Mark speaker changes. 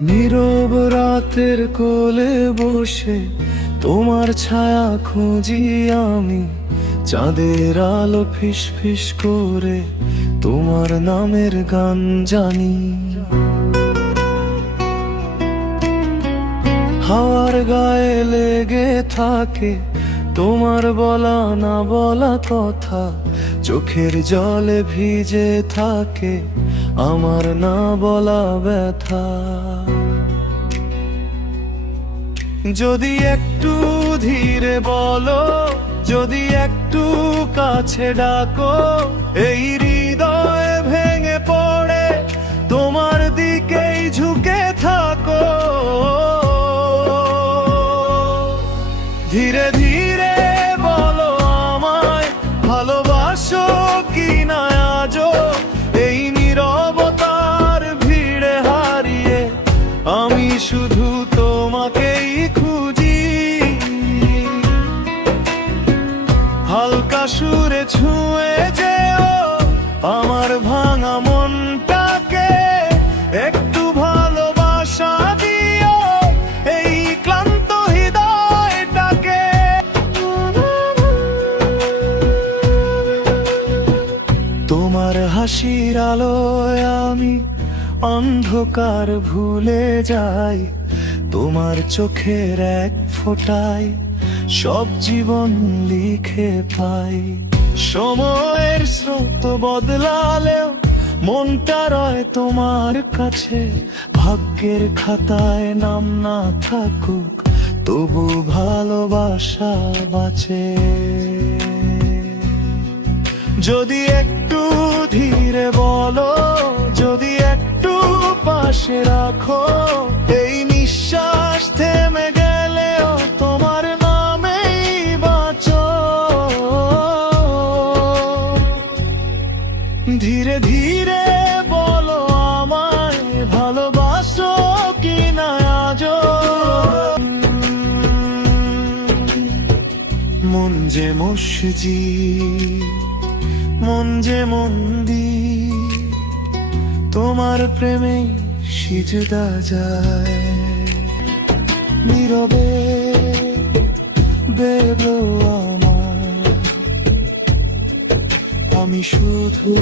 Speaker 1: নীরব রাতের কোলে বসে তোমার ছায়া খুঁজি আমি। চাঁদের আলো ফিস ফিস করে তোমার নামের গান জানি। হাওয়ার গায়ে লেগে থাকে তোমার বলা না বলা কথা। চোখের জলে ভিজে থাকে আমার না বলা ব্যথা। যদি একটু ধীরে বলো যদি একটু কাছে ডাকো এই হৃদয় সুরে ছুঁয়ে যেও। আমার ভাঙা মনটাকে একটু ভালোবাসা দিও। এই ক্লান্ত হৃদয়টাকে। তোমার হাসির আলোয় আমি অন্ধকার ভুলে যাই। তোমার চোখের এক ফোঁটায় সব জীবন লিখে পাই। সময়ের স্রোত বদলালেও মনটা রয় তোমার কাছে। ভাগ্যের খাতায় নাম না থাকুক, তবু ভালোবাসা বাঁচে। যদি একটু ধীরে বলো, যদি একটু পাশে রাখো ধীরে ধীরে বলো আমায়, ভালোবাসো কি না আজও? মন যে মসজিদ, মন যে মন্দির, তোমার প্রেমে সিজদা যায়। আমি শুধু